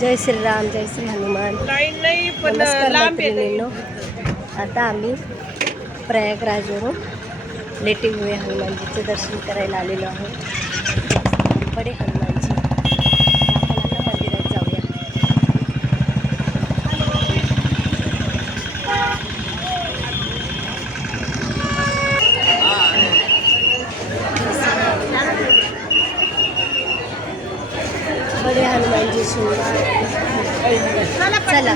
जय श्रीराम, जय श्री हनुमान. नमस्कार मैत्रिणींनो. आता आम्ही प्रयागराजवरून लेटे हुए हनुमानजीचे दर्शन करायला आलेलो आहोत. बडे हनुमानजी. आपण आता मंदिरात जाऊया. बडे हनुमानजी सुंदर. चला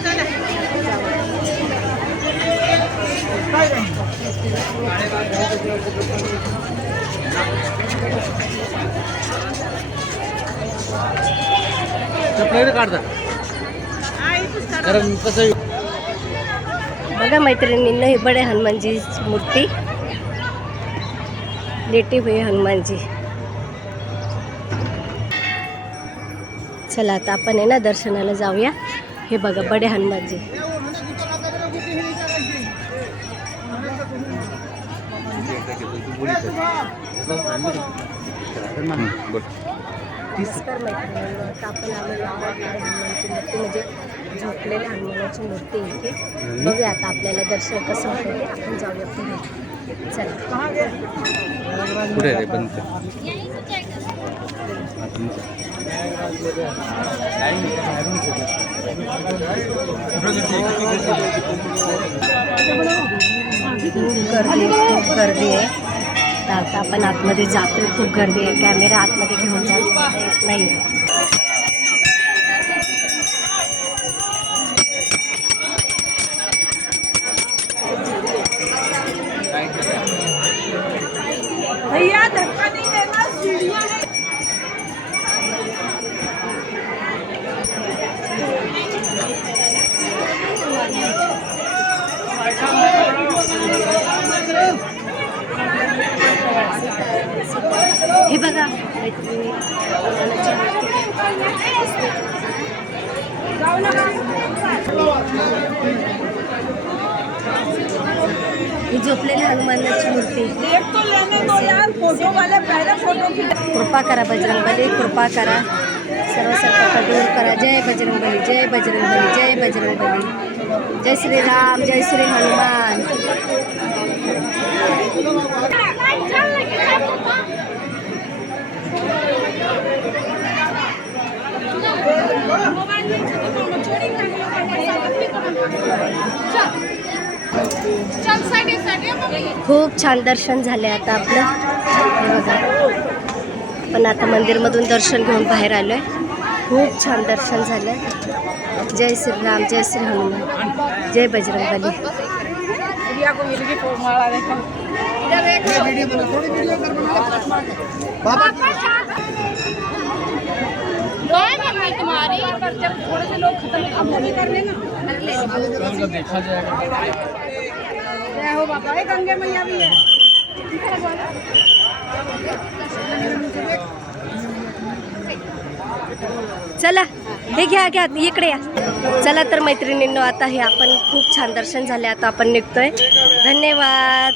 बघा मैत्रिणींना, ही बडे हनुमानजी मूर्ती, लेटे हुए हनुमानजी. चला आता आपण आहे ना दर्शनाला जाऊया. हे बघा बडे हनुमानजी. नमस्कार मैत्रिणींनो. आता आपण आलेलो आहोत बडे हनुमानची मूर्ती, म्हणजे झोपलेल्या हनुमानाची मूर्ती इथे. बघूया आता आपल्याला दर्शन कसं होतं ते. आपण जाऊया पुढे. चला पुढे रे बंद खूप गर्दी आहे. तर आता आपण आतमध्ये जातोय. खूप गर्दी आहे. कॅमेरा आतमध्ये घेऊन जाता येत नाही. भैया धक्का नहीं देना, सीढ़ियाँ हैं. हे बघा मैत्रिणी, ही झोपलेल्या हनुमानाची मूर्ती. एक तो लेने दो यार, फोटो वाले पहले फोटो खींच. कृपा करा बजरंगबली, कृपा करा. सर्व संकट दूर करा. जय बजरंगबली, जय बजरंगबली, जय बजरंगबली. जय श्री राम, जय श्री हनुमान. खूप छान दर्शन झाले आता आपलं. हे बघा, पण आता मंदिरमधून दर्शन घेऊन बाहेर आलोय. खूप छान दर्शन झालं. जय श्री राम, जय श्री हनुमान, जय बजरंगबली. को मिल गई माला देखो. तुम्हारी जब थोड़े से लोग खत्म कर लेना, देखा जाएगा. जय हो बाबा. एक गंगे मैया भी है. चला हे घ्या इकडे या. चला तर मैत्रिणींनो, आता हे आपण खूप छान दर्शन झाले. आता आपण निघतोय. धन्यवाद.